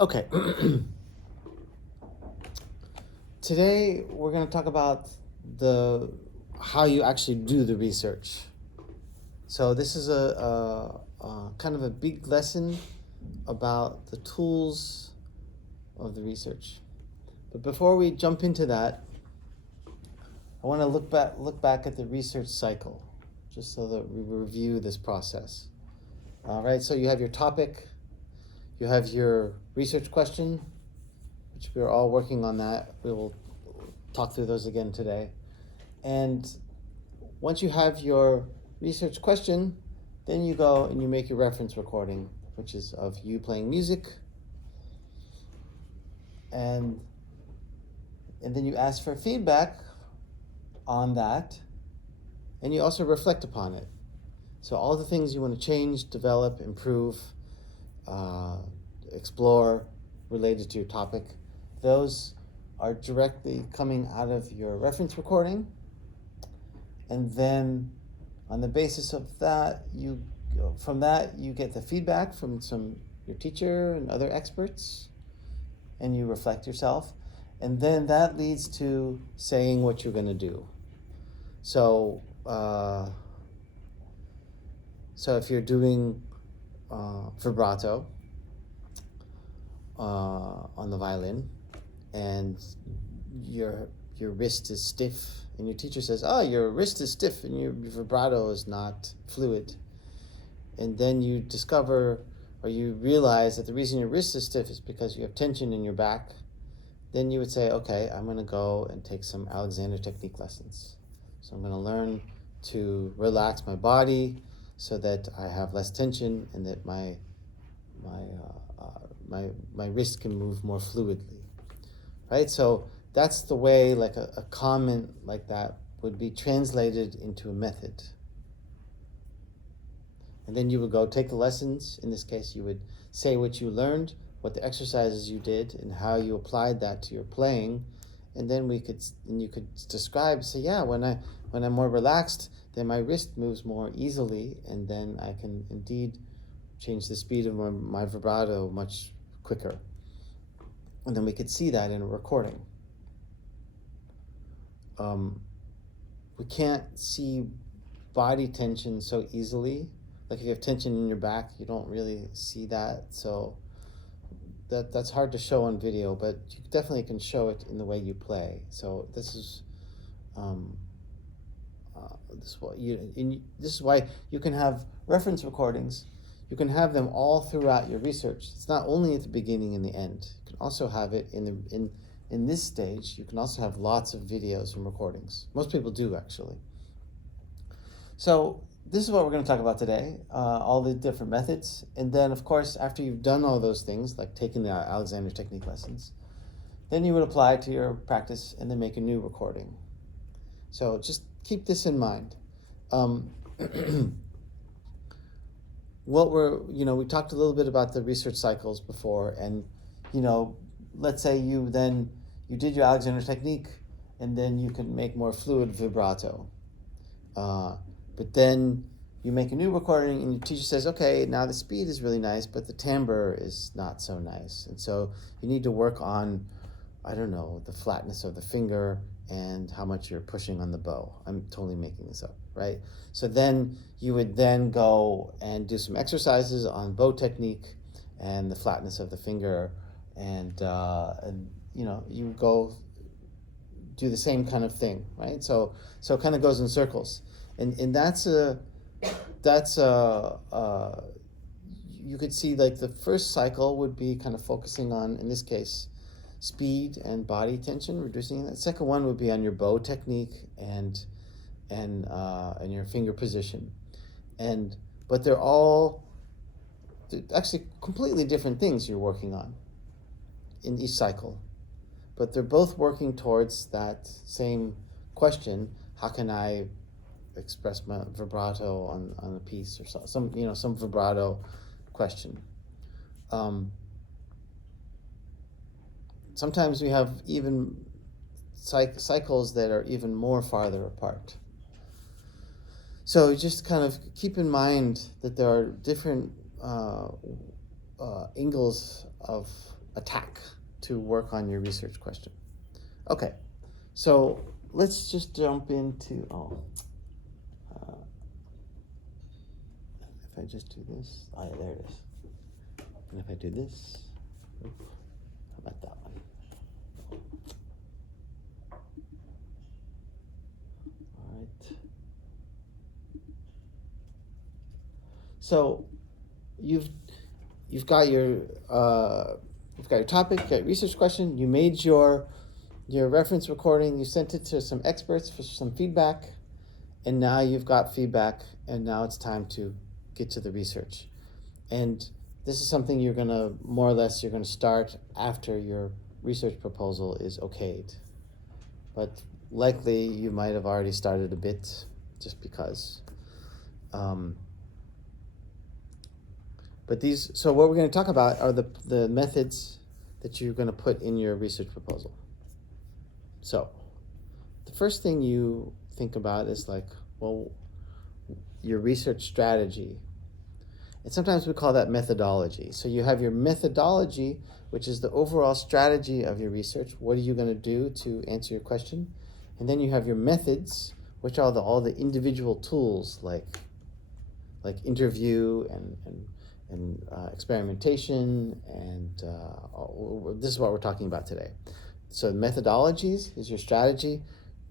Okay. Today we're going to talk about the how you actually do the research. So this is a kind of a big lesson about the tools of the research. But before we jump into that, I want to look back at the research cycle, just so that we review this process. All right. So you have your topic, you have your research question, which we're all working on that. We will talk through those again today. And once you have your research question, then you go and you make your reference recording, which is of you playing music. And then you ask for feedback on that, and you also reflect upon it. So all the things you want to change, develop, improve, explore related to your topic, those are directly coming out of your reference recording. And then on the basis of that, you get the feedback from your teacher and other experts, and you reflect yourself. And then that leads to saying what you're going to do. So if you're doing vibrato on the violin, and your wrist is stiff, and your teacher says, "Oh, your wrist is stiff, and your vibrato is not fluid," and then you discover or you realize that the reason your wrist is stiff is because you have tension in your back, then you would say, "Okay, I'm going to go and take some Alexander technique lessons. So I'm going to learn to relax my body so that I have less tension and that my wrist can move more fluidly." Right? So that's the way like a comment like that would be translated into a method. And then you would go take the lessons. In this case, you would say what you learned, what the exercises you did, and how you applied that to your playing. And then you could describe, say, yeah, when I'm more relaxed, then my wrist moves more easily, and then I can indeed change the speed of my vibrato much quicker. And then we could see that in a recording. We can't see body tension so easily. Like if you have tension in your back, you don't really see that. So that's hard to show on video, but you definitely can show it in the way you play. So this is why you can have reference recordings. You can have them all throughout your research. It's not only at the beginning and the end. You can also have it in this stage. You can also have lots of videos and recordings. Most people do, actually. So this is what we're going to talk about today, all the different methods. And then, of course, after you've done all those things, like taking the Alexander technique lessons, then you would apply it to your practice and then make a new recording. So just keep this in mind. We talked a little bit about the research cycles before, and, let's say you did your Alexander technique, and then you can make more fluid vibrato. But then you make a new recording, and your teacher says, okay, now the speed is really nice, but the timbre is not so nice. And so you need to work on, the flatness of the finger and how much you're pushing on the bow. I'm totally making this up, right? So then you would then go and do some exercises on bow technique and the flatness of the finger, and you go do the same kind of thing, right? So it kind of goes in circles, and you could see like the first cycle would be kind of focusing on, in this case, speed and body tension, reducing that. Second one would be on your bow technique and your finger position, but they're actually completely different things you're working on in each cycle, but they're both working towards that same question: how can I express my vibrato on a piece, or some vibrato question. Sometimes we have even cycles that are even more farther apart. So just kind of keep in mind that there are different angles of attack to work on your research question. Okay, so let's just jump into, if I just do this, oh yeah, there it is. And if I do this, how about that one? All right. So you've got your topic, you got your research question. You made your reference recording. You sent it to some experts for some feedback, and now you've got feedback. And now it's time to get to the research. And this is something you're gonna start after your research proposal is okayed. But likely you might have already started a bit, just because. So what we're going to talk about are the methods that you're going to put in your research proposal. So the first thing you think about is your research strategy. And sometimes we call that methodology. So you have your methodology, which is the overall strategy of your research. What are you going to do to answer your question? And then you have your methods, which are all the individual tools like interview and experimentation, and this is what we're talking about today. So methodologies is your strategy.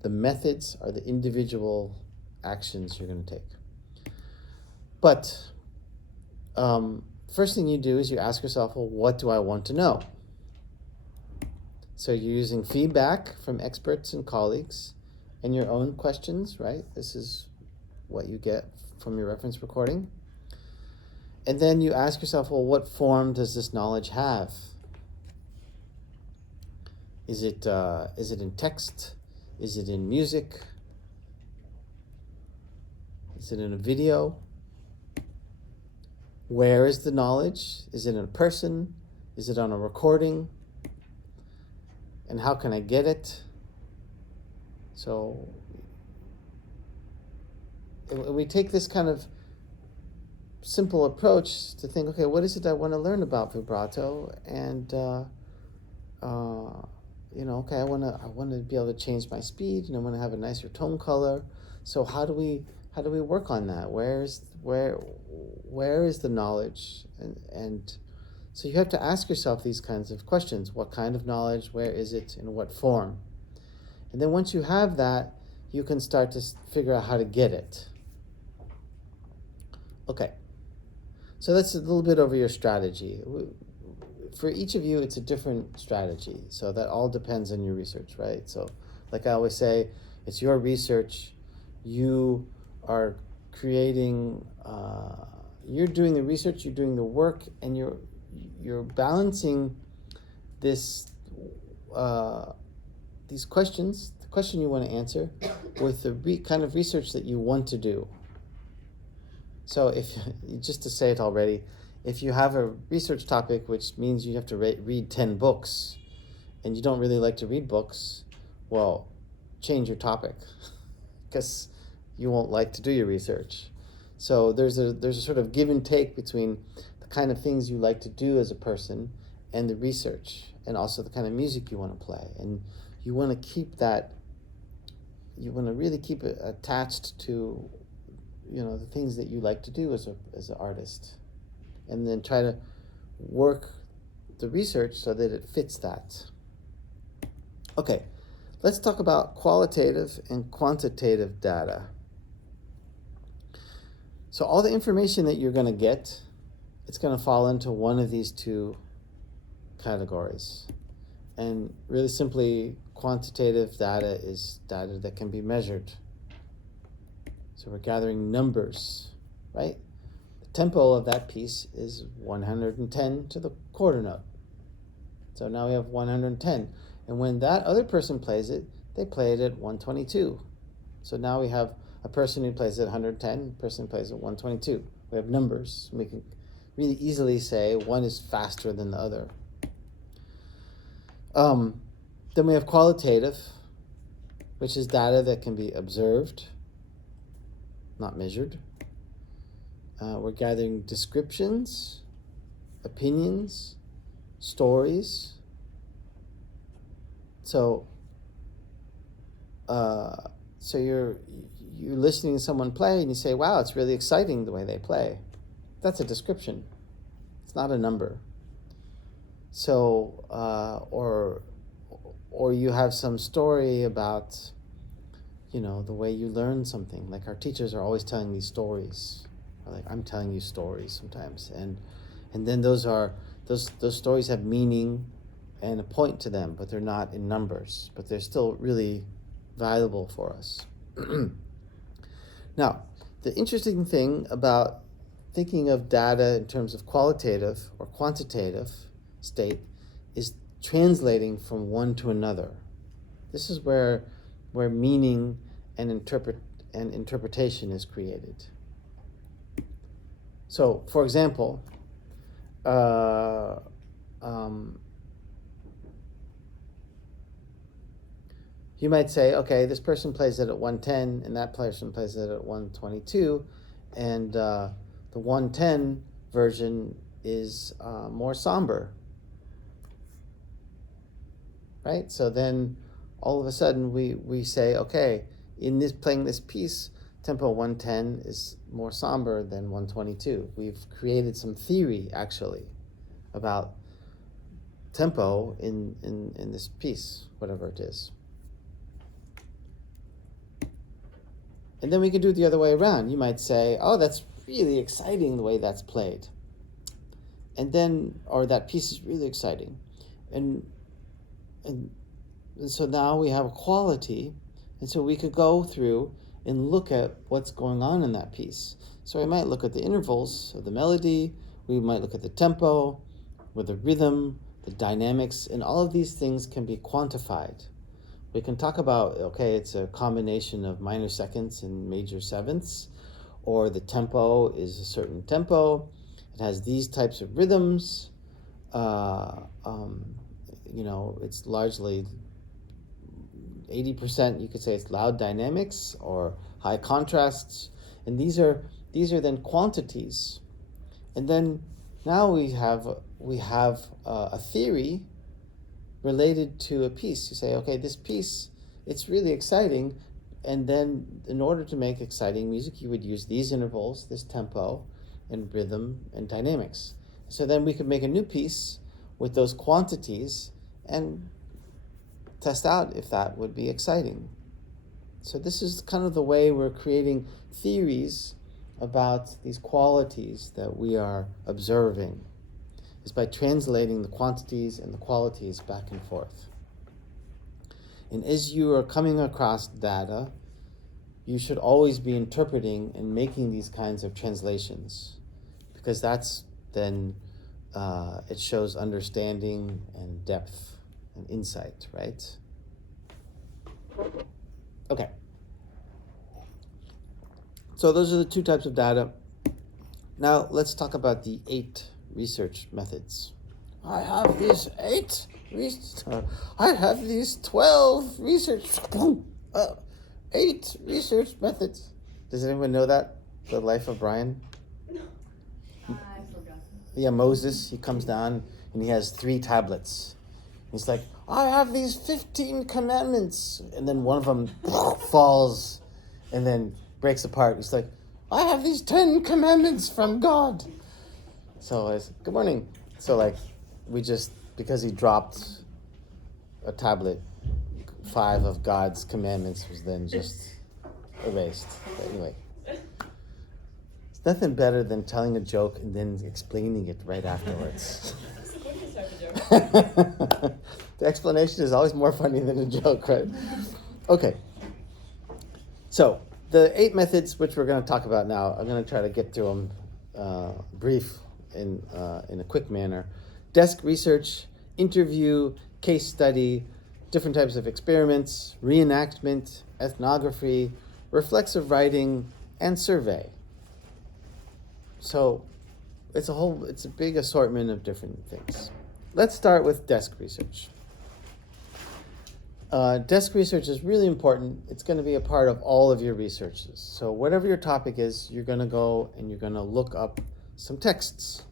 The methods are the individual actions you're going to take. But first thing you do is you ask yourself, well, what do I want to know? So you're using feedback from experts and colleagues and your own questions, right? This is what you get from your reference recording. And then you ask yourself, well, what form does this knowledge have? Is it in text? Is it in music? Is it in a video? Where is the knowledge? Is it in a person? Is it on a recording? And how can I get it? So we take this kind of simple approach to think, okay, what is it I want to learn about vibrato? And okay, I want to be able to change my speed, and I want to have a nicer tone color. So how do we work on that? Where is the knowledge? And so you have to ask yourself these kinds of questions. What kind of knowledge? Where is it? In what form? And then once you have that, you can start to figure out how to get it. Okay. So that's a little bit over your strategy. For each of you, it's a different strategy. So that all depends on your research, right? So like I always say, it's your research. You are creating, you're doing the research, you're doing the work, and you're balancing these questions, the question you want to answer, with the kind of research that you want to do. So just to say it already, if you have a research topic, which means you have to read 10 books, and you don't really like to read books, well, change your topic, because you won't like to do your research. So there's a sort of give and take between the kind of things you like to do as a person and the research, and also the kind of music you want to play. And you want to keep that, you want to really keep it attached to the things that you like to do as an artist, and then try to work the research so that it fits that. Okay, let's talk about qualitative and quantitative data. So all the information that you're going to get, it's going to fall into one of these two categories. And really simply, quantitative data is data that can be measured. So we're gathering numbers, right? The tempo of that piece is 110 to the quarter note. So now we have 110. And when that other person plays it, they play it at 122. So now we have a person who plays at 110, a person who plays at 122. We have numbers. We can really easily say one is faster than the other. Then we have qualitative, which is data that can be observed, not measured. We're gathering descriptions, opinions, stories. So you're listening to someone play and you say, wow, it's really exciting the way they play. That's a description. It's not a number. So, or you have some story about, the way you learn something. Like our teachers are always telling these stories. Or like I'm telling you stories sometimes. And then those stories have meaning and a point to them, but they're not in numbers. But they're still really valuable for us. Now, the interesting thing about thinking of data in terms of qualitative or quantitative state is translating from one to another. This is where meaning and interpretation is created. So, for example, you might say, okay, this person plays it at 110, and that person plays it at 122, and the 110 version is more somber, right? So then all of a sudden we say, okay, in this playing this piece, tempo 110 is more somber than 122. We've created some theory actually about tempo in this piece, whatever it is. And then we can do it the other way around. You might say, oh, that's really exciting the way that's played. And then, or that piece is really exciting. And so now we have a quality. And so we could go through and look at what's going on in that piece. So we might look at the intervals of the melody. We might look at the tempo, or the rhythm, the dynamics, and all of these things can be quantified. We can talk about, okay, it's a combination of minor seconds and major sevenths, or the tempo is a certain tempo. It has these types of rhythms. It's largely 80%, you could say it's loud dynamics or high contrasts. And these are then quantities. And then now we have a theory related to a piece. You say, okay, this piece, it's really exciting, and then in order to make exciting music, you would use these intervals, this tempo, and rhythm, and dynamics. So then we could make a new piece with those quantities and test out if that would be exciting. So this is kind of the way we're creating theories about these qualities that we are observing, is by translating the quantities and the qualities back and forth. And as you are coming across data, you should always be interpreting and making these kinds of translations, because that's then, it shows understanding and depth and insight, right? Okay. So those are the two types of data. Now let's talk about the 8 research methods. I have these 8 I have these 12 research 8 research methods. Does anyone know that? The life of Brian? No. I forgot. Yeah, Moses, he comes down and he has 3 tablets. He's like, I have these 15 commandments. And then one of them falls and then breaks apart. He's like, I have these 10 commandments from God. So I said, good morning. So because he dropped a tablet, 5 of God's commandments was then just erased. But anyway, it's nothing better than telling a joke and then explaining it right afterwards. The explanation is always more funny than a joke, right? Okay. So the 8 methods which we're going to talk about now, I'm going to try to get through them brief in a quick manner. Desk research, interview, case study, different types of experiments, reenactment, ethnography, reflexive writing, and survey. So it's a big assortment of different things. Let's start with desk research. Desk research is really important. It's going to be a part of all of your researches. So whatever your topic is, you're going to go and you're going to look up some texts,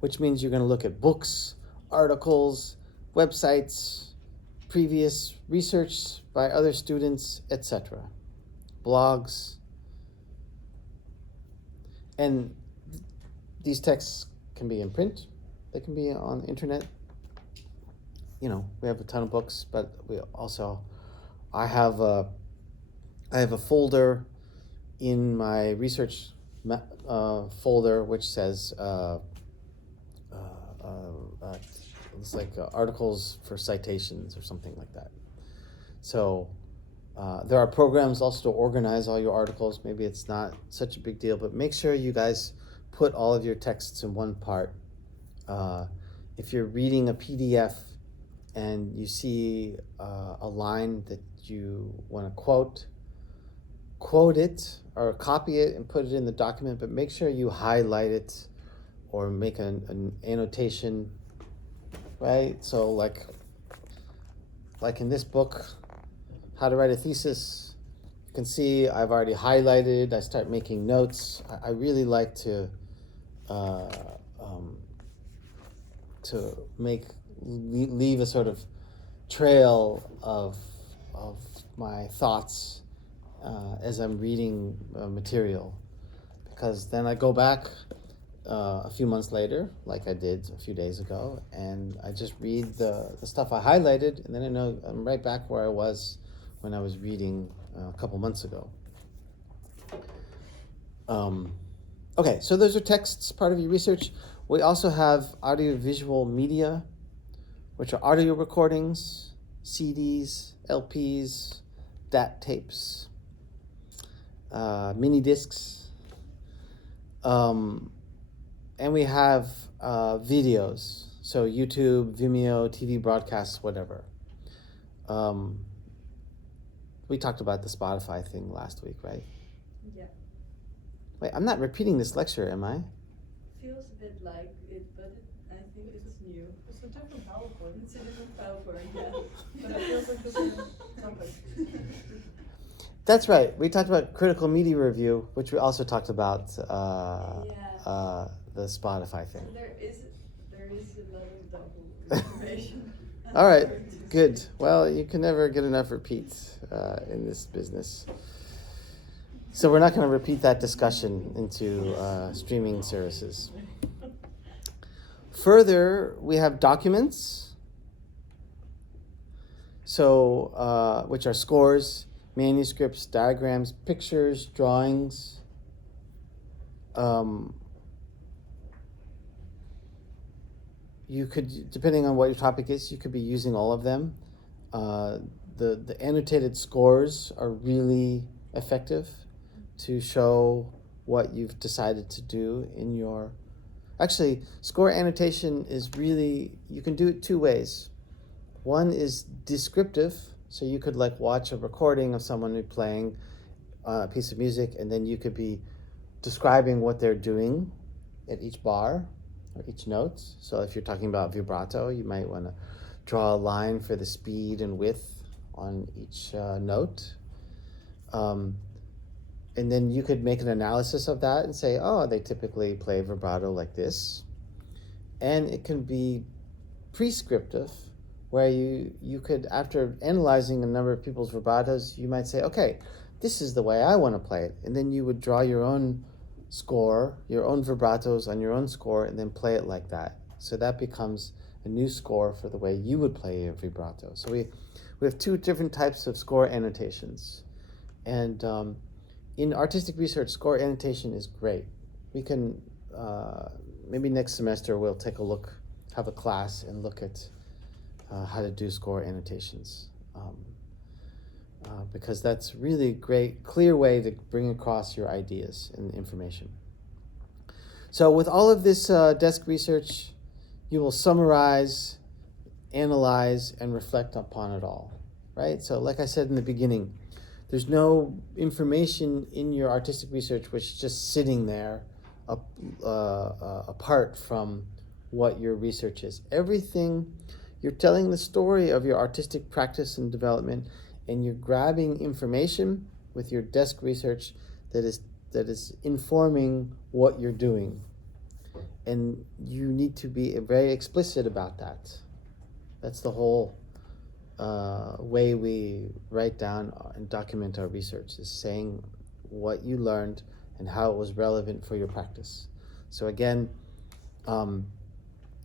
which means you're going to look at books articles, websites, previous research by other students, etc. Blogs. And these texts can be in print, they can be on the internet. You know, we have a ton of books, but we also, I have a folder in my research folder which says it's like articles for citations or something like that. So there are programs also to organize all your articles. Maybe it's not such a big deal, but make sure you guys put all of your texts in one part. If you're reading a PDF and you see a line that you want to quote it or copy it and put it in the document, but make sure you highlight it or make an annotation, right? So like in this book, How to Write a Thesis, you can see I've already highlighted, I start making notes. I really like to leave a sort of trail of my thoughts as I'm reading material, because then I go back a few months later, like I did a few days ago, and I just read the stuff I highlighted, and then I know I'm right back where I was when I was reading a couple months ago. Okay, so those are texts, part of your research. We also have audiovisual media, which are audio recordings, CDs, LPs, DAT tapes, mini discs, and we have videos, so YouTube, Vimeo, TV broadcasts, whatever. We talked about the Spotify thing last week, right? Yeah. Wait, I'm not repeating this lecture, am I? Feels a bit like it, but I think it's new. It's a different PowerPoint. It's a different PowerPoint, yeah. But it feels like the same topic. That's right. We talked about critical media review, which we also talked about the Spotify thing. There is a lot of double information. All right, good. Well, you can never get enough repeats in this business. So we're not going to repeat that discussion into streaming services. Further, we have documents, so which are scores, manuscripts, diagrams, pictures, drawings. You could, depending on what your topic is, you could be using all of them. The annotated scores are really effective to show what you've decided to do in your... Actually, score annotation is really, you can do it two ways. One is descriptive, so you could like watch a recording of someone playing a piece of music, and then you could be describing what they're doing at each bar or each note. So if you're talking about vibrato, you might want to draw a line for the speed and width on each note. And then you could make an analysis of that and say, oh, they typically play vibrato like this. And it can be prescriptive, where you could, after analyzing a number of people's vibratos, you might say, okay, this is the way I want to play it. And then you would draw your own score, your own vibratos on your own score, and then play it like that. So that becomes a new score for the way you would play a vibrato. So we have two different types of score annotations. And in artistic research, score annotation is great. We can, maybe next semester we'll take a look, have a class and look at how to do score annotations. Because that's really a great, clear way to bring across your ideas and information. So with all of this desk research, you will summarize, analyze, and reflect upon it all, right? So like I said in the beginning, there's no information in your artistic research which is just sitting there apart from what your research is. Everything, you're telling the story of your artistic practice and development, and you're grabbing information with your desk research that is informing what you're doing. and you need to be very explicit about that. That's the whole way we write down and document our research, is saying what you learned and how it was relevant for your practice. So again,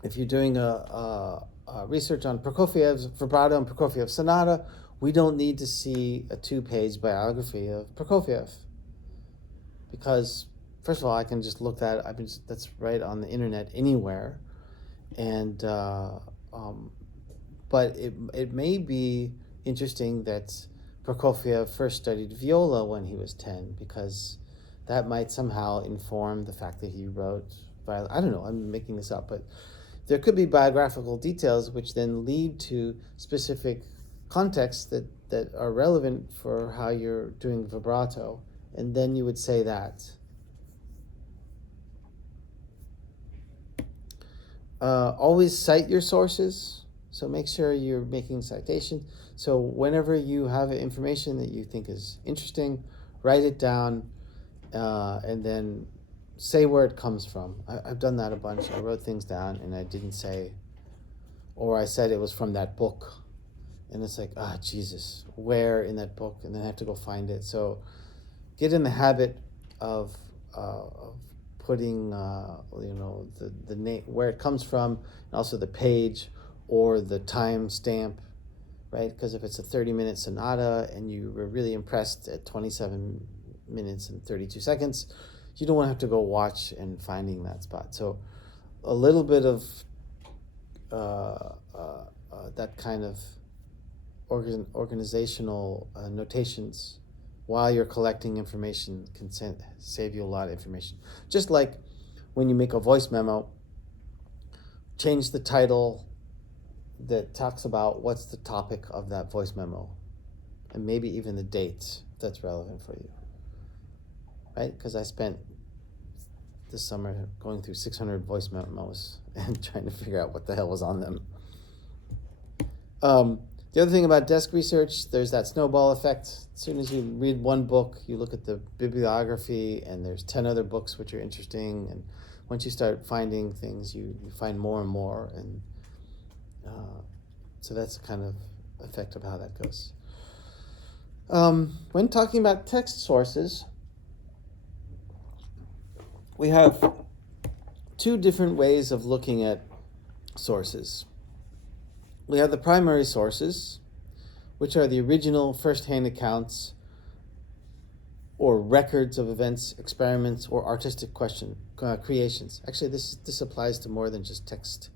if you're doing a research on Prokofiev's vibrato and Prokofiev's sonata, we don't need to see a 2-page biography of Prokofiev, because first of all, I can just look that. That's right on the internet anywhere, and but it may be interesting that Prokofiev first studied viola when he was 10, because that might somehow inform the fact that he wrote violin. I don't know. I'm making this up, but there could be biographical details which then lead to specific contexts that are relevant for how you're doing vibrato, and then you would say that. Always cite your sources, so make sure you're making citations. So whenever you have information that you think is interesting, write it down, and then say where it comes from. I've done that a bunch. I wrote things down and I didn't say, or I said it was from that book, and it's like, Jesus, where in that book? And then I have to go find it. So get in the habit of putting the name, where it comes from, and also the page or the time stamp, right? Because if it's a 30-minute sonata and you were really impressed at 27 minutes and 32 seconds, you don't want to have to go watch and finding that spot. So a little bit of that kind of organizational notations while you're collecting information can save you a lot of information. Just like when you make a voice memo, change the title that talks about what's the topic of that voice memo, and maybe even the dates if that's relevant for you, right? Because I spent this summer going through 600 voice memos and trying to figure out what the hell was on them. The other thing about desk research, there's that snowball effect. As soon as you read one book, you look at the bibliography, and there's 10 other books which are interesting. And once you start finding things, you find more and more. And so that's the kind of effect of how that goes. When talking about text sources, we have two different ways of looking at sources. We have the primary sources, which are the original first-hand accounts or records of events, experiments, or artistic creations. Actually, this applies to more than just text.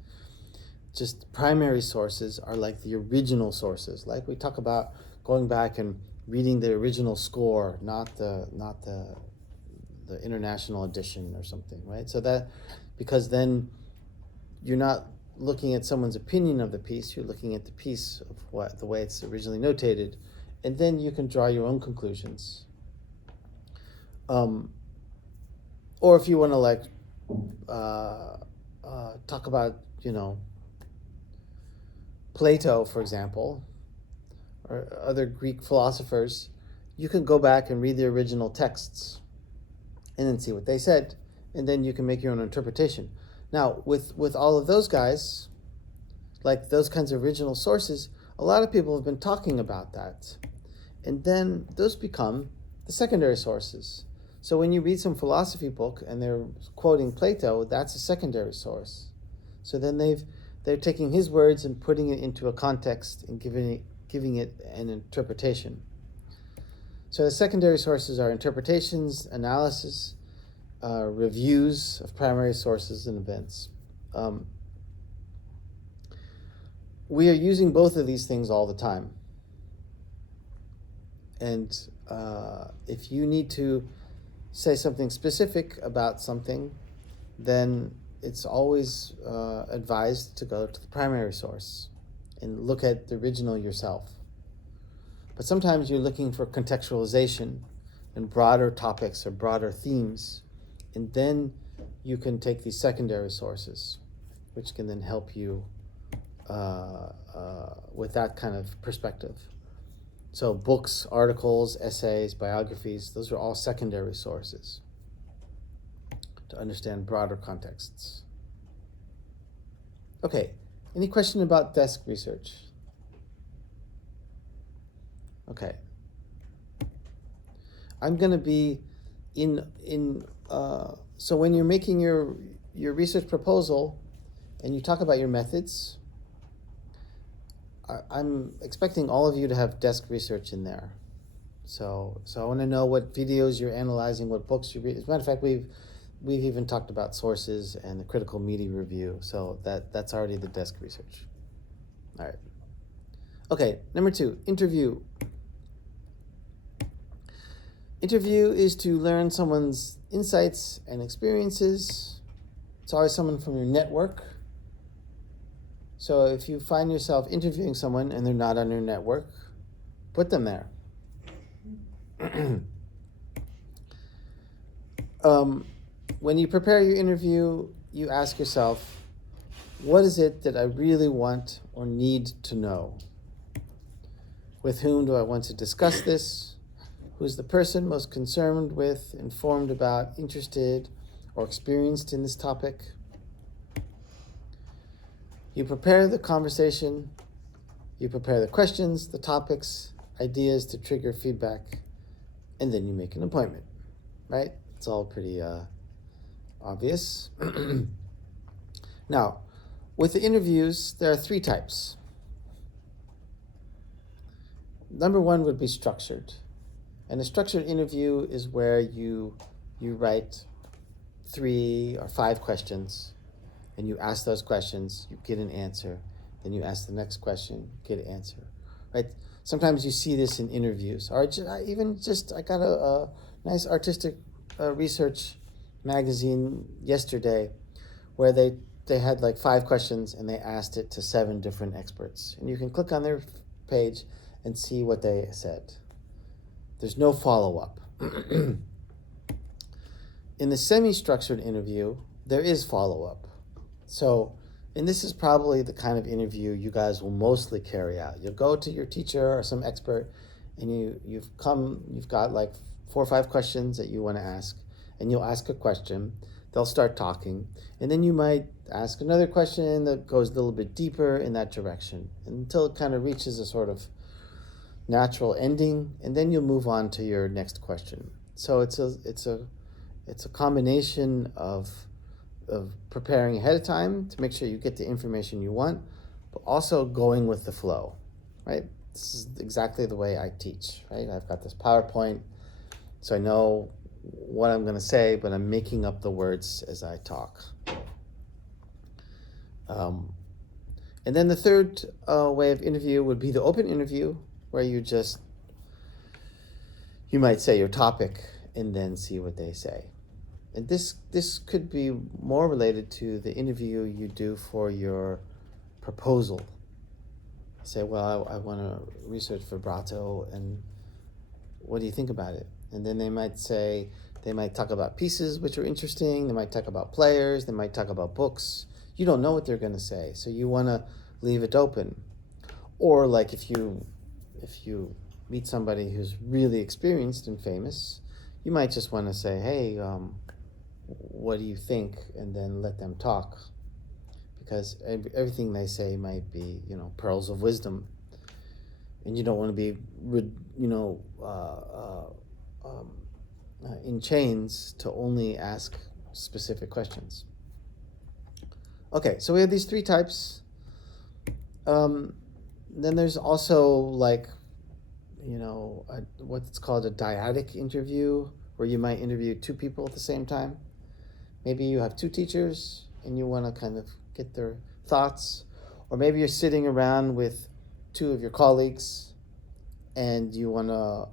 Just primary sources are like the original sources. Like we talk about going back and reading the original score, not the international edition or something, right? So that, because then you're not looking at someone's opinion of the piece, you're looking at the piece of the way it's originally notated, and then you can draw your own conclusions. Or if you want to talk about, Plato, for example, or other Greek philosophers, you can go back and read the original texts and then see what they said, and then you can make your own interpretation. Now, with all of those guys, like those kinds of original sources, a lot of people have been talking about that. And then those become the secondary sources. So when you read some philosophy book and they're quoting Plato, that's a secondary source. So then they're taking his words and putting it into a context and giving it an interpretation. So the secondary sources are interpretations, analysis, reviews of primary sources and events. We are using both of these things all the time. And if you need to say something specific about something, then it's always advised to go to the primary source and look at the original yourself. But sometimes you're looking for contextualization and broader topics or broader themes, and then you can take these secondary sources, which can then help you with that kind of perspective. So books, articles, essays, biographies, those are all secondary sources to understand broader contexts. Okay, any question about desk research? Okay. I'm gonna be so when you're making your research proposal and you talk about your methods, I'm expecting all of you to have desk research in there. So I want to know what videos you're analyzing, what books you read. As a matter of fact, we've even talked about sources and the critical media review. So that's already the desk research. All right. Okay, number 2, interview. Interview is to learn someone's insights and experiences. It's always someone from your network. So if you find yourself interviewing someone and they're not on your network, put them there. When you prepare your interview, you ask yourself, what is it that I really want or need to know? With whom do I want to discuss this? Who's the person most concerned with, informed about, interested, or experienced in this topic? You prepare the conversation, you prepare the questions, the topics, ideas to trigger feedback, and then you make an appointment, right? It's all pretty obvious. Now, with the interviews, there are 3 types. Number 1 would be structured. And a structured interview is where you write 3 or 5 questions, and you ask those questions, you get an answer, then you ask the next question, get an answer, right? Sometimes you see this in interviews, or I got a nice artistic research magazine yesterday where they had like 5 questions and they asked it to 7 different experts. And you can click on their page and see what they said. There's no follow-up. In the semi-structured interview, there is follow-up. So, and this is probably the kind of interview you guys will mostly carry out. You'll go to your teacher or some expert, and you've got like 4 or 5 questions that you want to ask, and you'll ask a question. They'll start talking, and then you might ask another question that goes a little bit deeper in that direction until it kind of reaches a sort of natural ending, and then you'll move on to your next question. So it's a combination of preparing ahead of time to make sure you get the information you want, but also going with the flow, right? This is exactly the way I teach, right? I've got this PowerPoint, so I know what I'm going to say, but I'm making up the words as I talk. And then the third way of interview would be the open interview, where you might say your topic and then see what they say. And this could be more related to the interview you do for your proposal. Say, well, I want to research vibrato, and what do you think about it? And then they might talk about pieces which are interesting, they might talk about players, they might talk about books. You don't know what they're going to say, so you want to leave it open. Or like if you meet somebody who's really experienced and famous, you might just want to say, hey, what do you think? And then let them talk. Because everything they say might be, pearls of wisdom. And you don't want to be, in chains to only ask specific questions. Okay, so we have these 3 types. Then there's also what's called a dyadic interview, where you might interview 2 people at the same time. Maybe you have 2 teachers and you want to kind of get their thoughts, or maybe you're sitting around with 2 of your colleagues and you want to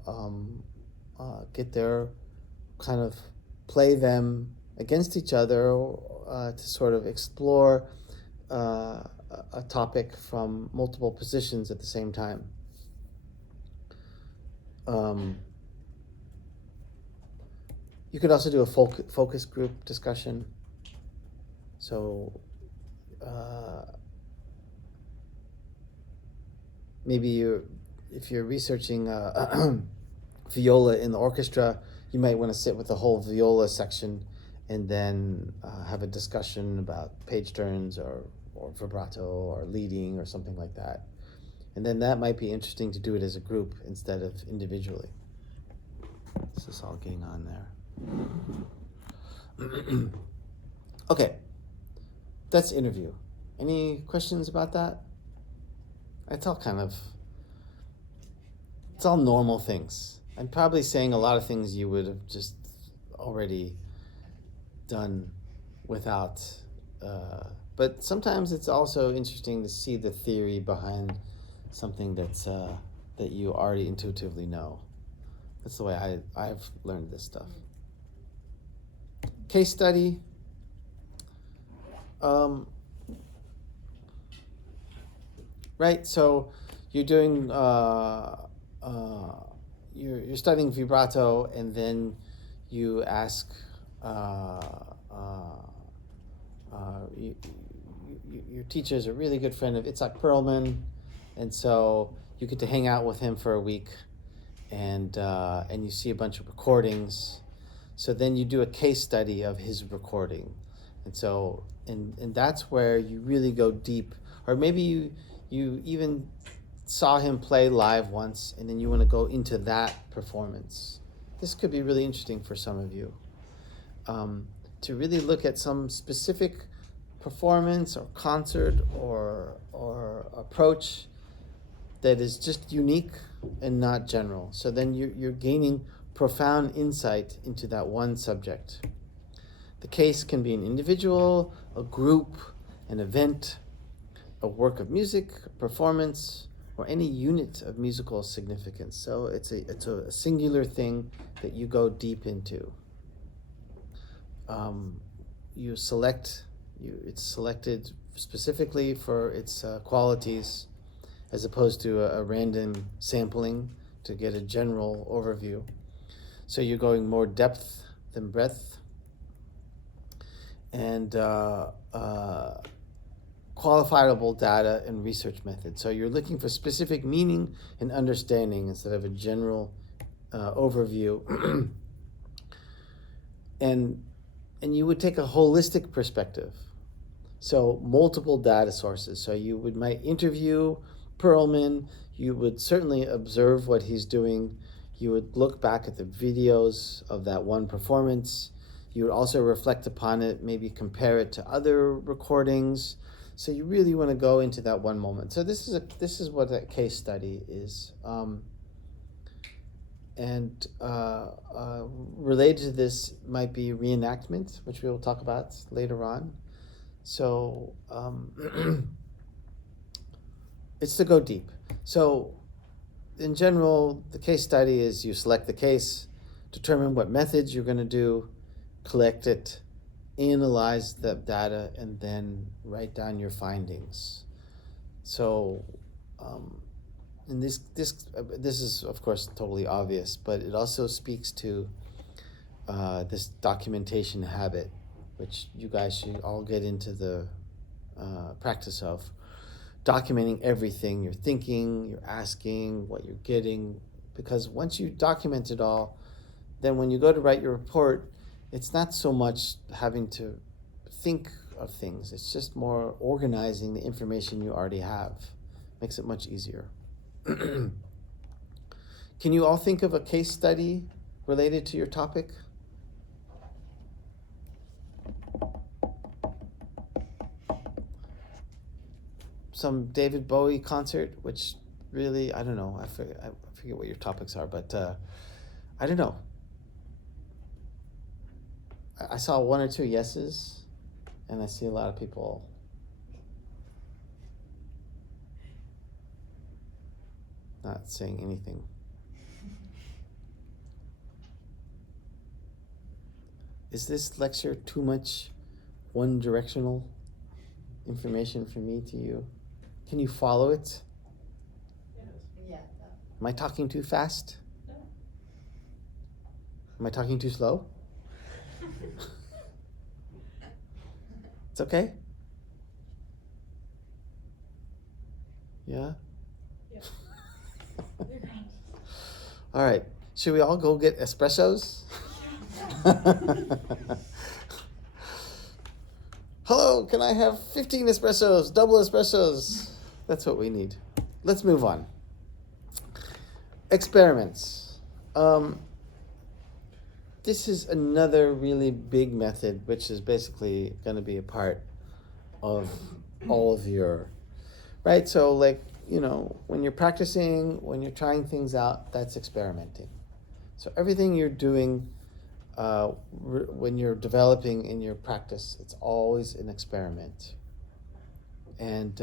get their kind of play them against each other to sort of explore a topic from multiple positions at the same time. You could also do a focus group discussion. So maybe if you're researching viola in the orchestra, you might want to sit with the whole viola section and then have a discussion about page turns or vibrato or leading or something like that. And then that might be interesting to do it as a group instead of individually. This is all getting on there. Okay, that's interview. Any questions about that? It's all it's all normal things. I'm probably saying a lot of things you would have just already done without, but sometimes it's also interesting to see the theory behind something that you already intuitively know. That's the way I've learned this stuff. Case study. Right, so you're doing you're studying vibrato, and then you ask your teacher is a really good friend of Itzhak Perlman, and so you get to hang out with him for a week, and you see a bunch of recordings. So then you do a case study of his recording, and so and that's where you really go deep, or maybe you even saw him play live once, and then you want to go into that performance. This could be really interesting for some of you, to really look at some specific performance or concert or approach that is just unique and not general. So then you're gaining profound insight into that one subject. The case can be an individual, a group, an event, a work of music, a performance, or any unit of musical significance. So it's a singular thing that you go deep into. It's selected specifically for its qualities, as opposed to a random sampling to get a general overview. So you're going more depth than breadth, and qualifiable data and research methods. So you're looking for specific meaning and understanding instead of a general overview. and you would take a holistic perspective. So multiple data sources. So you might interview Perlman. You would certainly observe what he's doing. You would look back at the videos of that one performance. You would also reflect upon it, maybe compare it to other recordings. So you really want to go into that one moment. So this is what a case study is. Related to this might be reenactment, which we will talk about later on. So it's to go deep. So in general, the case study is you select the case, determine what methods you're going to do, collect it, analyze the data, and then write down your findings. So, and this is of course totally obvious, but it also speaks to this documentation habit, which you guys should all get into the practice of. Documenting everything you're thinking, you're asking, what you're getting, because once you document it all, then when you go to write your report, it's not so much having to think of things. It's just more organizing the information you already have. Makes it much easier. Can you all think of a case study related to your topic? Some David Bowie concert, which really, I don't know, I forget what your topics are, but I don't know. I saw one or two yeses, and I see a lot of people not saying anything. Is this lecture too much one-directional information from me to you? Can you follow it? Yeah. Am I talking too fast? Am I talking too slow? It's okay? Yeah? Yeah. All right. Should we all go get espressos? Hello, can I have 15 espressos, double espressos? That's what we need. Let's move on. Experiments. This is another really big method, which is basically going to be a part of all of your, right? So like, when you're practicing, when you're trying things out, that's experimenting. So everything you're doing when you're developing in your practice, it's always an experiment. And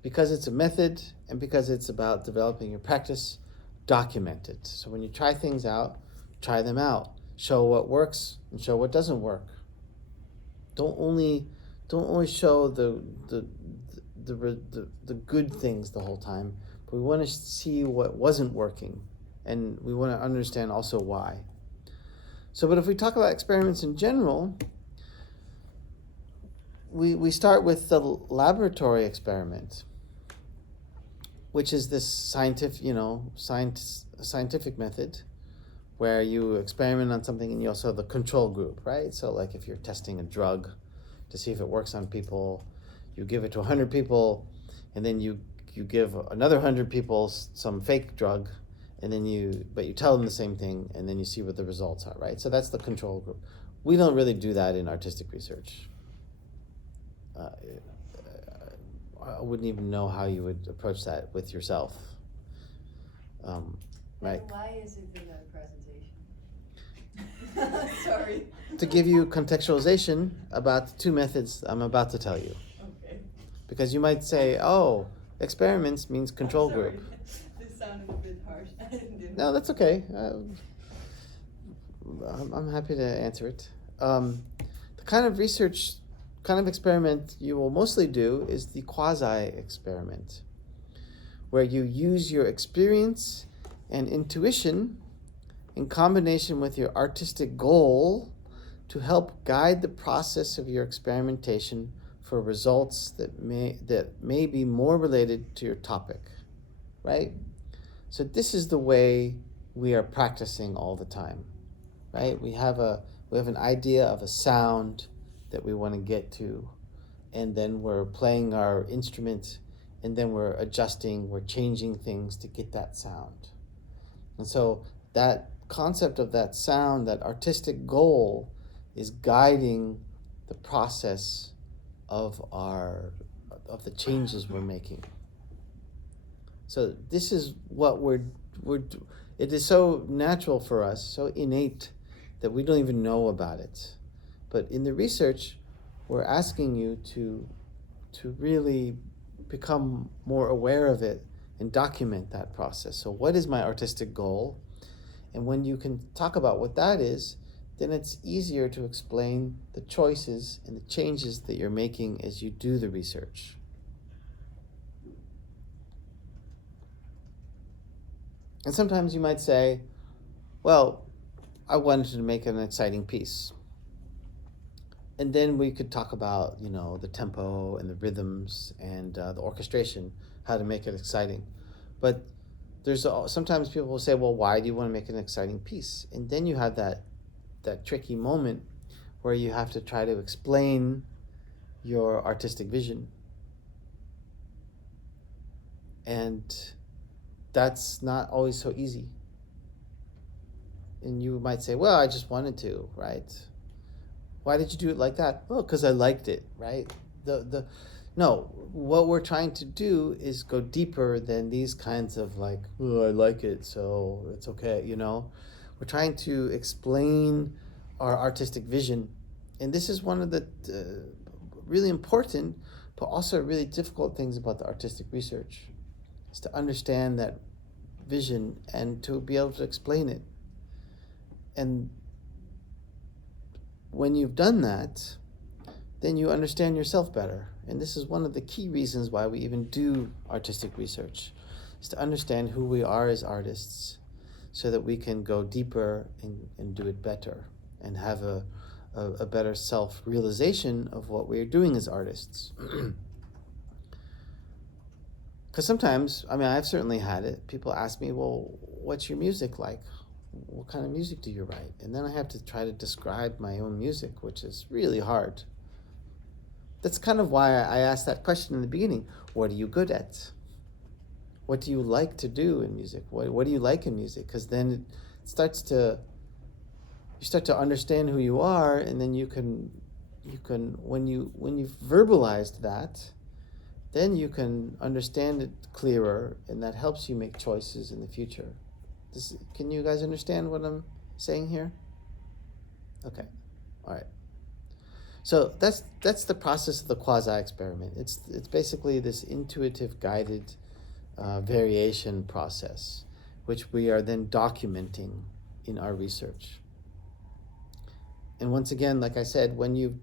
because it's a method and because it's about developing your practice, document it. So when you try things out, try them out. Show what works and show what doesn't work. Don't only show the good things the whole time, but we want to see what wasn't working, and we want to understand also why. So, but if we talk about experiments in general, we start with the laboratory experiment, which is this scientific method where you experiment on something and you also have the control group, right? So like if you're testing a drug to see if it works on people, you give it to 100 people and then you give another 100 people some fake drug, and then you tell them the same thing, and then you see what the results are, right? So that's the control group. We don't really do that in artistic research. I wouldn't even know how you would approach that with yourself. Right? Why is it in our presentation? Sorry. To give you contextualization about the two methods I'm about to tell you. Okay. Because you might say, oh, experiments means control group. This sounded a bit harsh. I didn't No, that's okay. I'm happy to answer it. The kind of experiment you will mostly do is the quasi-experiment, where you use your experience and intuition in combination with your artistic goal to help guide the process of your experimentation for results that may be more related to your topic, right? So this is the way we are practicing all the time, right? We have an idea of a sound that we want to get to, and then we're playing our instrument, and then we're changing things to get that sound. And so that concept of that sound, that artistic goal, is guiding the process of the changes we're making. So this is what it is so natural for us, so innate, that we don't even know about it. But in the research, we're asking you to really become more aware of it and document that process. So what is my artistic goal? And when you can talk about what that is, then it's easier to explain the choices and the changes that you're making as you do the research. And sometimes you might say, well, I wanted to make an exciting piece. And then we could talk about, the tempo and the rhythms and the orchestration, how to make it exciting. But sometimes people will say, well, why do you want to make an exciting piece? And then you have that tricky moment where you have to try to explain your artistic vision. And that's not always so easy. And you might say, well, I just wanted to, right? Why did you do it like that? Well, because I liked it, right? No, what we're trying to do is go deeper than these kinds of like, oh, I like it, so it's okay, We're trying to explain our artistic vision. And this is one of the really important, but also really difficult things about the artistic research, is to understand that vision and to be able to explain it. And when you've done that, then you understand yourself better. And this is one of the key reasons why we even do artistic research, is to understand who we are as artists so that we can go deeper and do it better and have a better self-realization of what we're doing as artists. Because sometimes, I've certainly had it. People ask me, well, what's your music like? What kind of music do you write? And then I have to try to describe my own music, which is really hard. that's kind of why I asked that question in the beginning. What are you good at? What do you like to do in music? What do you like in music? Because then it starts to, you start to understand who you are, and then you can when you've verbalized that, then you can understand it clearer, and that helps you make choices in the future. Can you guys understand what I'm saying here? Okay, all right. So that's the process of the quasi-experiment. It's basically this intuitive guided variation process, which we are then documenting in our research. And once again, like I said, when you're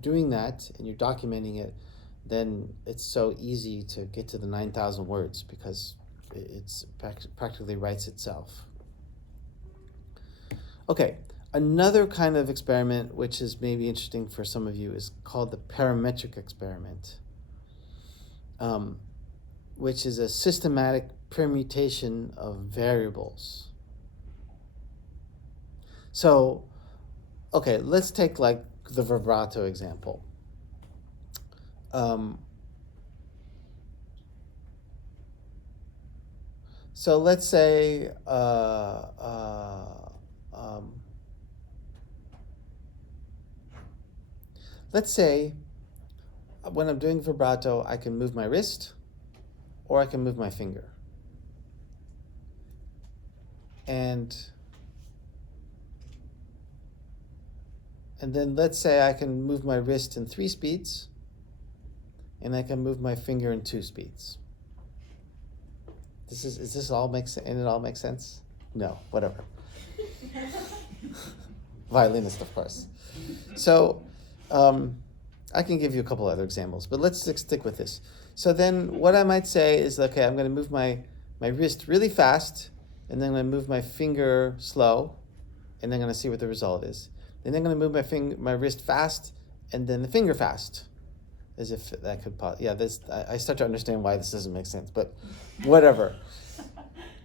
doing that and you're documenting it, then it's so easy to get to the 9,000 words because it's practically writes itself. Okay, another kind of experiment which is maybe interesting for some of you is called the parametric experiment, which is a systematic permutation of variables. So, okay, let's take like the vibrato example. So let's say when I'm doing vibrato, I can move my wrist or I can move my finger. And then let's say I can move my wrist in 3 speeds and I can move my finger in 2 speeds. Does this all make sense? And it all makes sense? No, whatever. Violinist, of course. So I can give you a couple other examples, but let's stick with this. So then what I might say is, okay, I'm going to move my wrist really fast, and then I'm going to move my finger slow, and then I'm going to see what the result is. Then I'm going to move my wrist fast, and then the finger fast. As if that could I start to understand why this doesn't make sense, but whatever.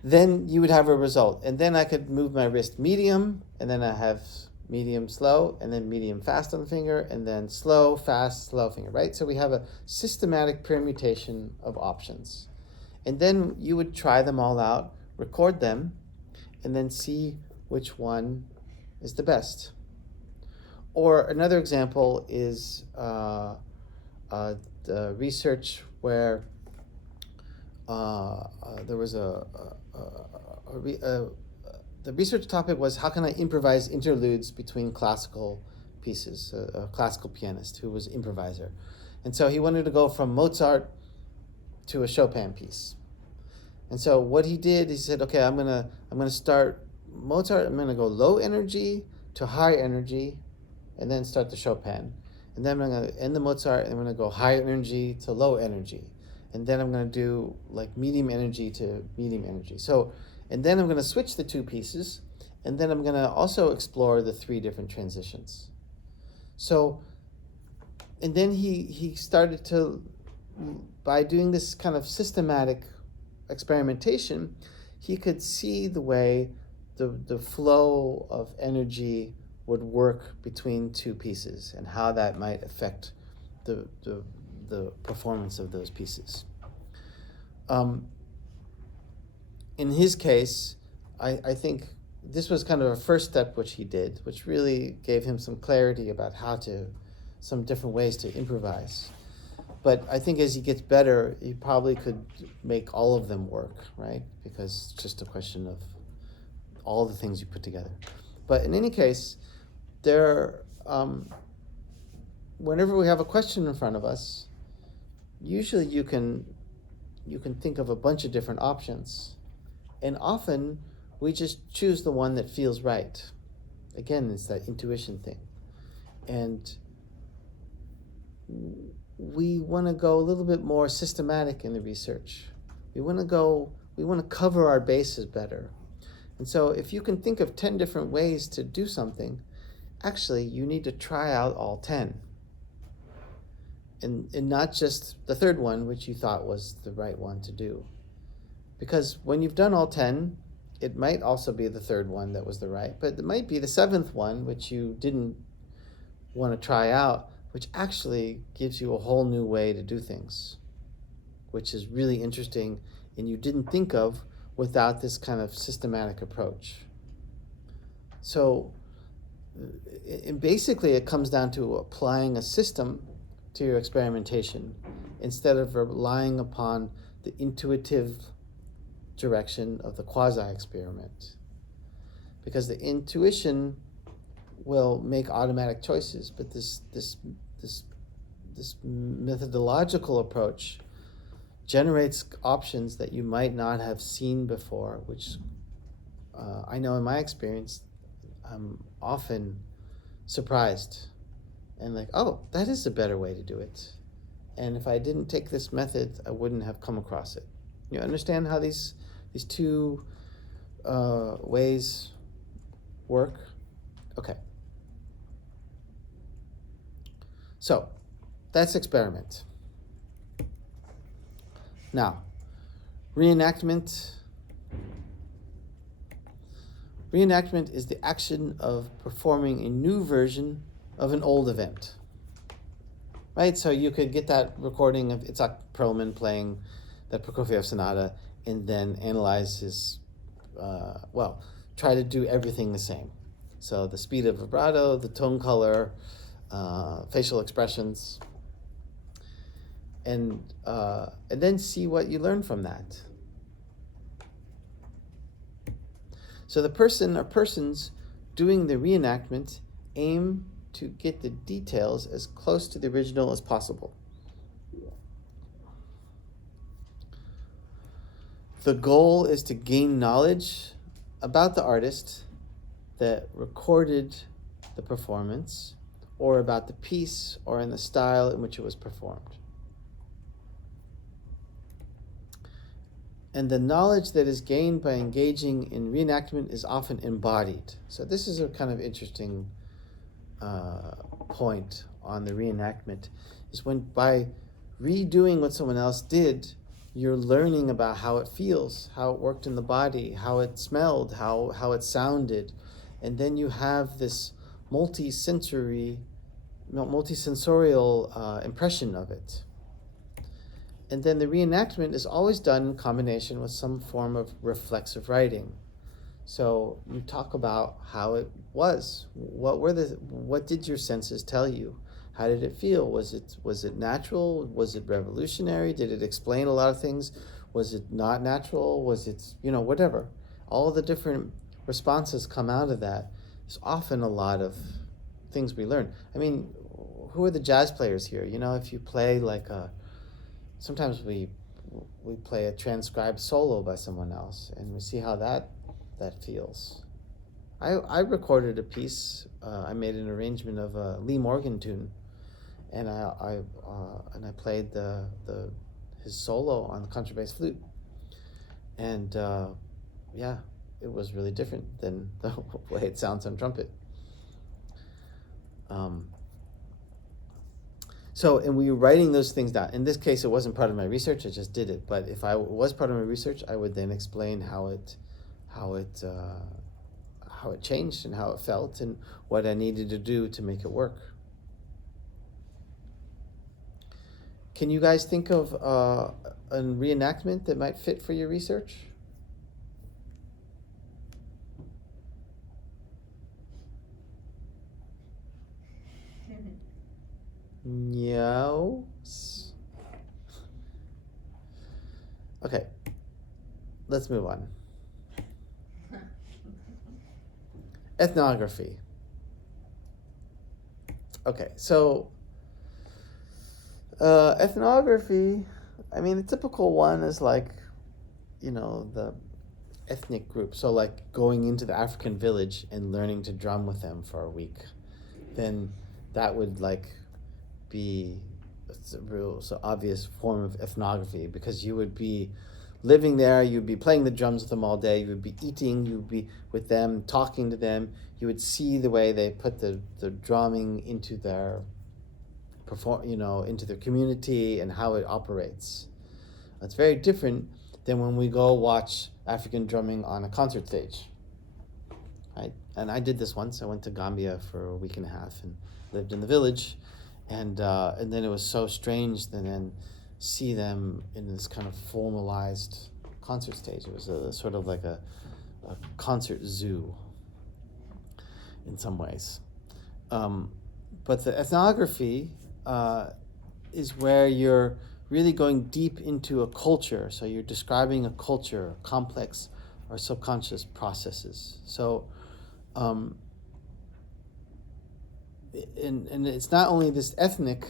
Then you would have a result. And then I could move my wrist medium, and then I have medium slow, and then medium fast on the finger, and then slow, fast, slow finger, right? So we have a systematic permutation of options. And then you would try them all out, record them, and then see which one is the best. Or another example is the research where there was the research topic was, how can I improvise interludes between classical pieces? A classical pianist who was improviser, and so he wanted to go from Mozart to a Chopin piece. And so what he did, he said, okay, I'm gonna start Mozart. I'm gonna go low energy to high energy, and then start the Chopin. And then I'm going to end the Mozart, and I'm going to go high energy to low energy. And then I'm going to do like medium energy to medium energy. So, and then I'm going to switch the 2 pieces, and then I'm going to also explore the 3 different transitions. So, and then he started to, by doing this kind of systematic experimentation, he could see the way the flow of energy would work between 2 pieces and how that might affect the performance of those pieces. In his case, I think this was kind of a first step which he did, which really gave him some clarity about some different ways to improvise. But I think as he gets better, he probably could make all of them work, right? Because it's just a question of all the things you put together. But in any case, whenever we have a question in front of us, usually you can think of a bunch of different options, and often we just choose the one that feels right. Again, it's that intuition thing, and we want to go a little bit more systematic in the research. We want to cover our bases better. And so if you can think of 10 different ways to do something, actually you need to try out all 10. And not just the third one, which you thought was the right one to do. Because when you've done all 10, it might also be the third one that was the right, but it might be the 7th one, which you didn't want to try out, which actually gives you a whole new way to do things, which is really interesting and you didn't think of without this kind of systematic approach. So basically it comes down to applying a system to your experimentation instead of relying upon the intuitive direction of the quasi-experiment. Because the intuition will make automatic choices, but this methodological approach generates options that you might not have seen before, which I know in my experience, I'm often surprised and like, oh, that is a better way to do it. And if I didn't take this method, I wouldn't have come across it. You understand how these two ways work? Okay. So that's experiment. Now, reenactment. Reenactment is the action of performing a new version of an old event. Right? So you could get that recording of Itzhak Perlman playing the Prokofiev sonata and then analyze his, try to do everything the same. So the speed of vibrato, the tone color, facial expressions, and then see what you learn from that. So the person or persons doing the reenactment aim to get the details as close to the original as possible. The goal is to gain knowledge about the artist that recorded the performance, or about the piece, or in the style in which it was performed. And the knowledge that is gained by engaging in reenactment is often embodied. So this is a kind of interesting point on the reenactment, is when by redoing what someone else did, you're learning about how it feels, how it worked in the body, how it smelled, how it sounded. And then you have this multisensorial impression of it. And then the reenactment is always done in combination with some form of reflexive writing. So you talk about how it was. What did your senses tell you? How did it feel? Was it natural? Was it revolutionary? Did it explain a lot of things? Was it not natural? Was it, whatever. All the different responses come out of that. There's often a lot of things we learn. I mean, who are the jazz players here? If you play sometimes we play a transcribed solo by someone else, and we see how that feels. I recorded a piece. I made an arrangement of a Lee Morgan tune, and I played his solo on the contrabass flute, and it was really different than the way it sounds on trumpet. And we were writing those things down. In this case, it wasn't part of my research. I just did it. But if I was part of my research, I would then explain how it changed and how it felt and what I needed to do to make it work. Can you guys think of a reenactment that might fit for your research? Yes. Okay, let's move on. Ethnography. Okay, so ethnography, I mean, the typical one is the ethnic group. So going into the African village and learning to drum with them for a week. Then that would be a real obvious form of ethnography, because you would be living there, you'd be playing the drums with them all day, you would be eating, you would be with them, talking to them, you would see the way they put the drumming into their into their community and how it operates. It's very different than when we go watch African drumming on a concert stage. Right? And I did this once. I went to Gambia for a week and a half and lived in the village. and then it was so strange to then see them in this kind of formalized concert stage. It was sort of like a concert zoo in some ways. But the ethnography is where you're really going deep into a culture. So you're describing a culture, complex or subconscious processes. So, and it's not only this ethnic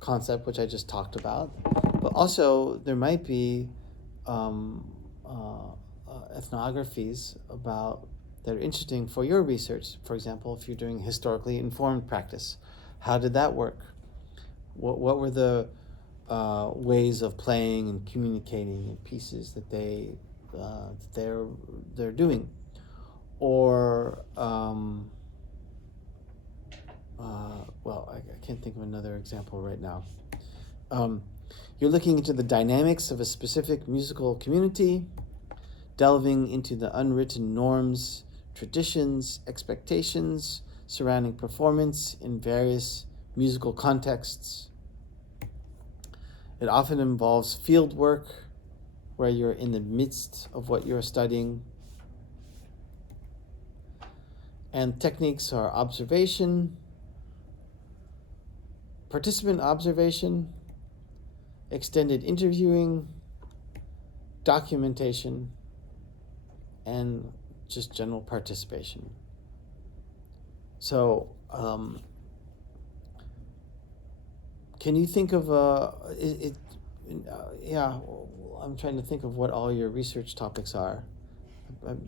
concept, which I just talked about, but also there might be ethnographies that are interesting for your research. For example, if you're doing historically informed practice, how did that work? What were the ways of playing and communicating in pieces that they're doing? Or I can't think of another example right now. You're looking into the dynamics of a specific musical community, delving into the unwritten norms, traditions, expectations surrounding performance in various musical contexts. It often involves field work, where you're in the midst of what you're studying. And techniques are observation, participant observation, extended interviewing, documentation, and just general participation. So, can you think of I'm trying to think of what all your research topics are.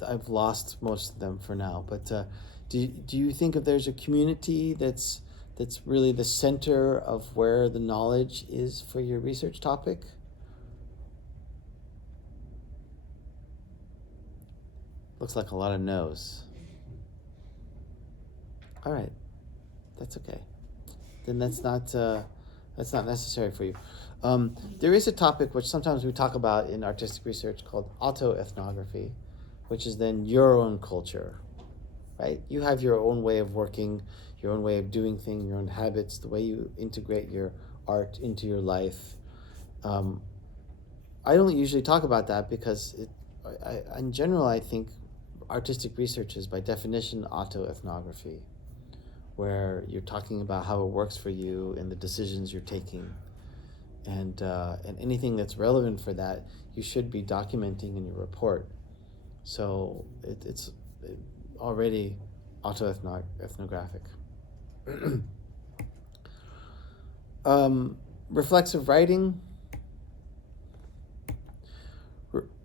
I've lost most of them for now, but do you think if there's a community that's really the center of where the knowledge is for your research topic? Looks like a lot of no's. All right, that's okay. Then that's not necessary for you. There is a topic which sometimes we talk about in artistic research called autoethnography, which is then your own culture, right? You have your own way of working, your own way of doing things, your own habits, the way you integrate your art into your life. I don't usually talk about that because in general, I think artistic research is by definition autoethnography, where you're talking about how it works for you and the decisions you're taking. And anything that's relevant for that, you should be documenting in your report. So it's already autoethnographic. Reflexive writing.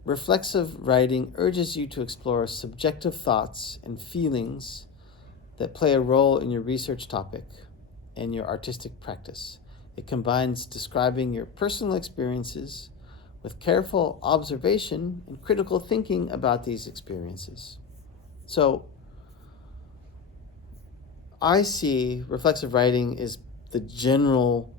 Reflexive writing urges you to explore subjective thoughts and feelings that play a role in your research topic and your artistic practice. It combines describing your personal experiences with careful observation and critical thinking about these experiences. So I see reflexive writing is the general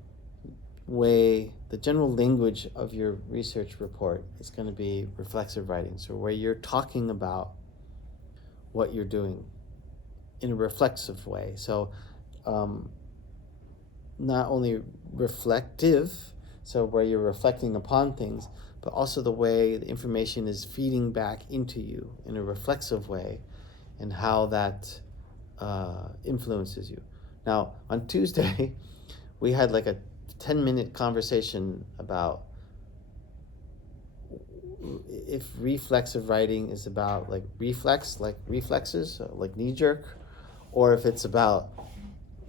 way, the general language of your research report is going to be reflexive writing. So where you're talking about what you're doing in a reflexive way. So not only reflective, so where you're reflecting upon things, but also the way the information is feeding back into you in a reflexive way and how that influences you. Now, on Tuesday, we had like a 10-minute conversation about if reflexive writing is about like reflexes, like knee-jerk, or if it's about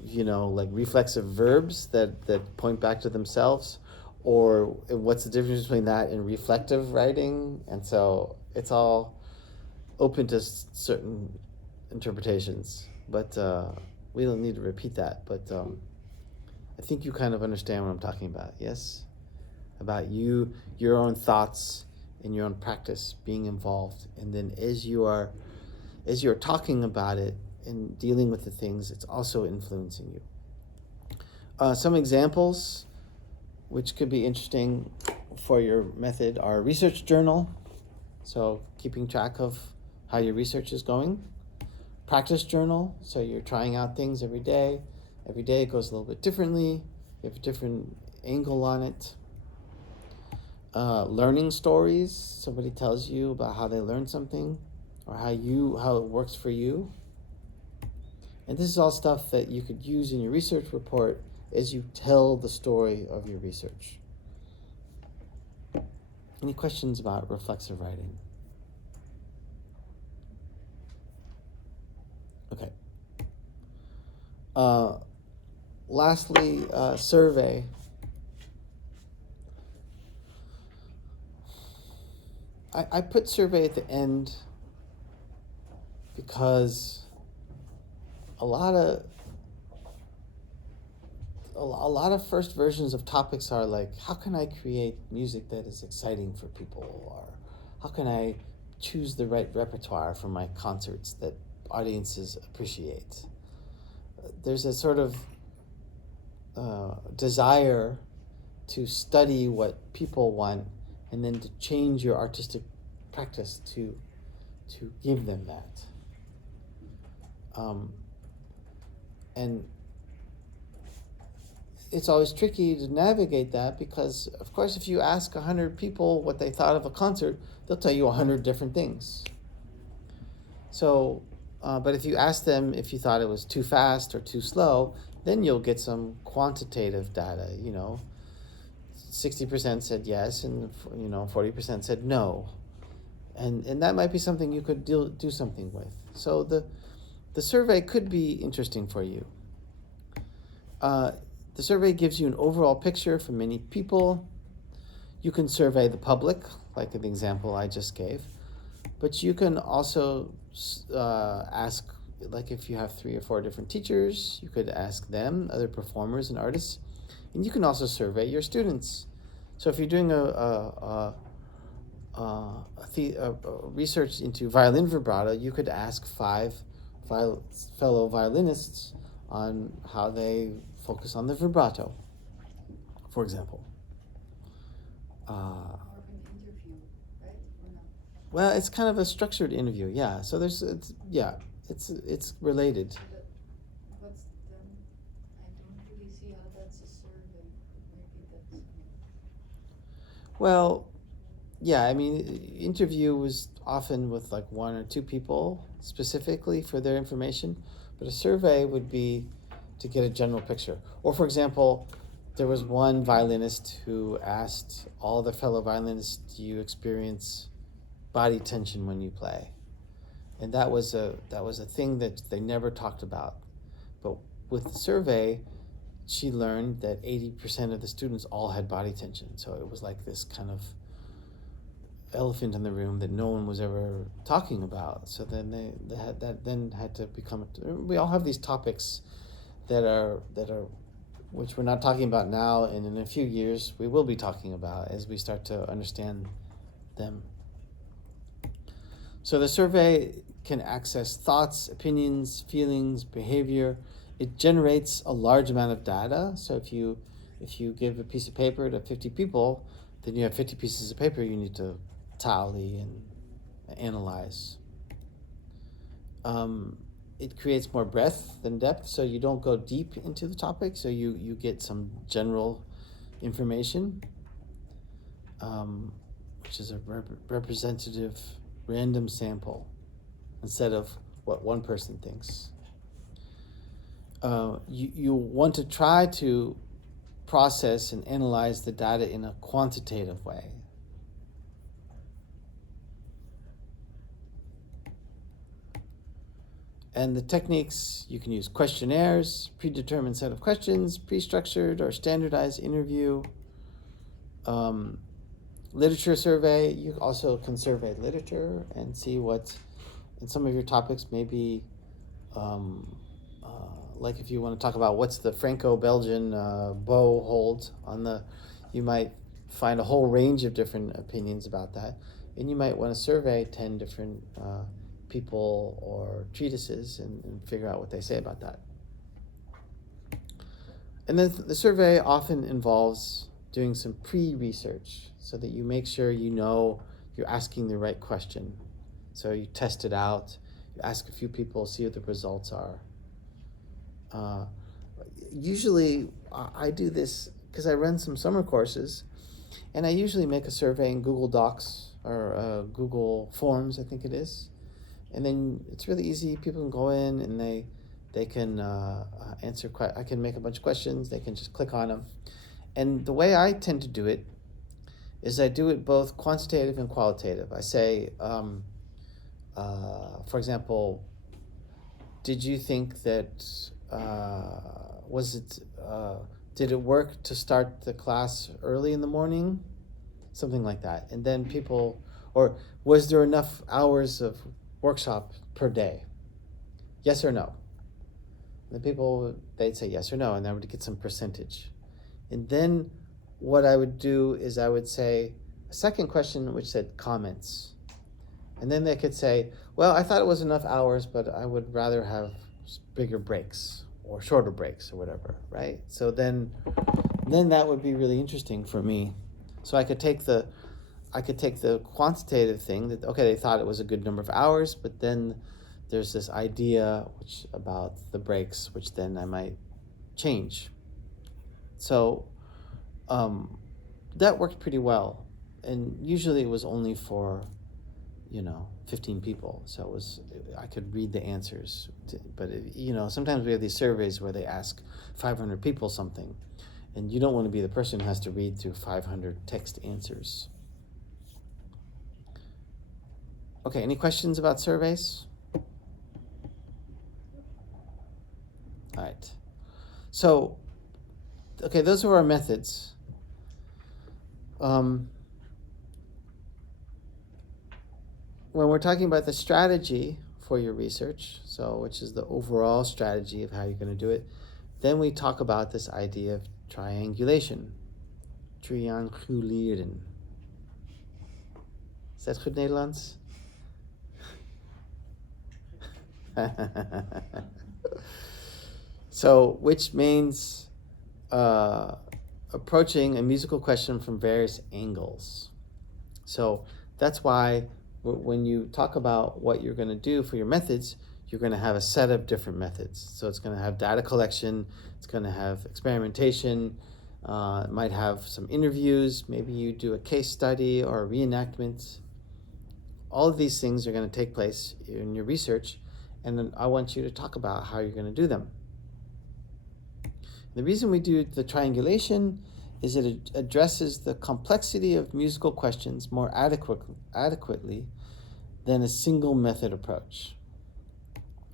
like reflexive verbs that point back to themselves, or what's the difference between that and reflective writing. And so it's all open to certain interpretations, but we don't need to repeat that. But I think you kind of understand what I'm talking about, yes? About your own thoughts and your own practice being involved. And then as you're talking about it and dealing with the things, it's also influencing you. Some examples which could be interesting for your method are research journal, so keeping track of how your research is going. Practice journal, so you're trying out things every day Every day it goes a little bit differently. You have a different angle on it. Learning stories. Somebody tells you about how they learned something, or how it works for you. And this is all stuff that you could use in your research report as you tell the story of your research. Any questions about reflexive writing? Okay. Lastly, survey. I put survey at the end because a lot of first versions of topics are like, how can I create music that is exciting for people, or how can I choose the right repertoire for my concerts that audiences appreciate. There's a sort of desire to study what people want and then to change your artistic practice to give them that. And it's always tricky to navigate that because, of course, if you ask 100 people what they thought of a concert, they'll tell you 100 different things. So, but if you ask them if you thought it was too fast or too slow, then you'll get some quantitative data. 60% said yes, and 40% said no, and that might be something you could do something with. So the survey could be interesting for you. The survey gives you an overall picture from many people. You can survey the public, like the example I just gave, but you can also ask, like if you have 3 or 4 different teachers, you could ask them, other performers and artists, and you can also survey your students. So if you're doing a research into violin vibrato, you could ask 5 fellow violinists on how they focus on the vibrato, for example. More of an interview, right? Or not? Well, it's kind of a structured interview, yeah. So it's related. But what's then? I don't really see how that's a survey. Maybe that's. Well, yeah, I mean, interview was often with like 1 or 2 people specifically for their information, but a survey would be to get a general picture. Or for example, there was one violinist who asked all the fellow violinists, do you experience body tension when you play? And that was a thing that they never talked about. But with the survey, she learned that 80% of the students all had body tension. So it was like this kind of elephant in the room that no one was ever talking about. So then they had to become. We all have these topics that are which we're not talking about now, and in a few years we will be talking about as we start to understand them. So the survey can access thoughts, opinions, feelings, behavior. It generates a large amount of data. So if you give a piece of paper to 50 people, then you have 50 pieces of paper you need to tally and analyze. It creates more breadth than depth, so you don't go deep into the topic, so you get some general information, which is a representative random sample instead of what one person thinks. You want to try to process and analyze the data in a quantitative way. And the techniques, you can use questionnaires, predetermined set of questions, pre-structured or standardized interview, literature survey. You also can survey literature and see what, in some of your topics, maybe, like if you want to talk about what's the Franco-Belgian bow hold on the, you might find a whole range of different opinions about that. And you might want to survey 10 different people or treatises and figure out what they say about that. And then the survey often involves doing some pre-research so that you make sure you're asking the right question. So you test it out, you ask a few people, see what the results are. usually I do this because I run some summer courses, and I usually make a survey in Google Docs or Google Forms, I think it is, and then it's really easy. People can go in and they can answer. I can make a bunch of questions. They can just click on them, and the way I tend to do it is I do it both quantitative and qualitative. I say, for example, did you think that did it work to start the class early in the morning? Something like that. And then people, or was there enough hours of workshop per day? Yes or no? And the people, they'd say yes or no, and I would get some percentage. And then what I would do is I would say a second question which said comments. And then they could say, well, I thought it was enough hours, but I would rather have bigger breaks or shorter breaks or whatever, right? So then that would be really interesting for me. So I could take the quantitative thing that, okay, they thought it was a good number of hours, but then there's this idea about the breaks, which then I might change. So that worked pretty well. And usually it was only for 15 people, so I could read the answers. But sometimes we have these surveys where they ask 500 people something, and you don't want to be the person who has to read through 500 text answers. Okay, any questions about surveys? All right. So, okay, those are our methods. When we're talking about the strategy for your research, which is the overall strategy of how you're going to do it, then we talk about this idea of triangulation. Trianguleren. Is that goed Nederlands? So, which means approaching a musical question from various angles. So that's why when you talk about what you're going to do for your methods, you're going to have a set of different methods. So it's going to have data collection, it's going to have experimentation, it might have some interviews, maybe you do a case study or a reenactment. All of these things are going to take place in your research, and then I want you to talk about how you're going to do them. The reason we do the triangulation is it addresses the complexity of musical questions more adequately than a single method approach.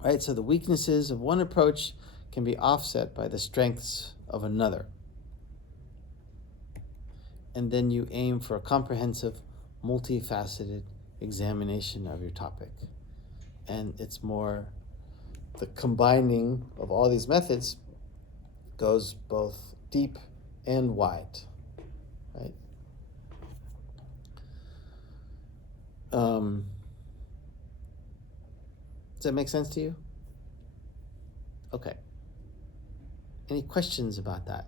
Right? So the weaknesses of one approach can be offset by the strengths of another. And then you aim for a comprehensive, multifaceted examination of your topic. And it's more the combining of all these methods goes both deep and wide, right? Does that make sense to you? Okay. Any questions about that?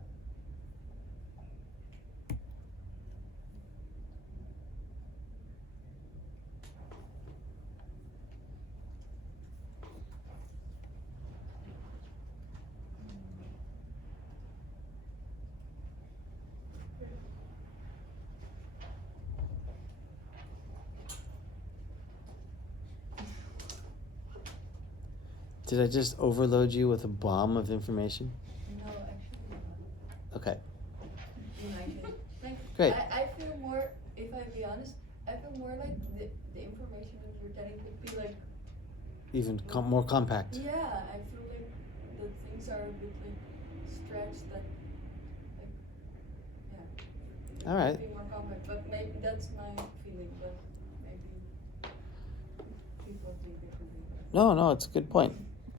Did I just overload you with a bomb of information? No, actually not. Okay. Like, Great. I feel more, if I be honest, I feel more like the information that you're getting could be like Even more compact. Yeah, I feel like the things are a bit like stretched that yeah. All right. Be more compact, but maybe that's my feeling, but maybe people think differently. No, it's a good point.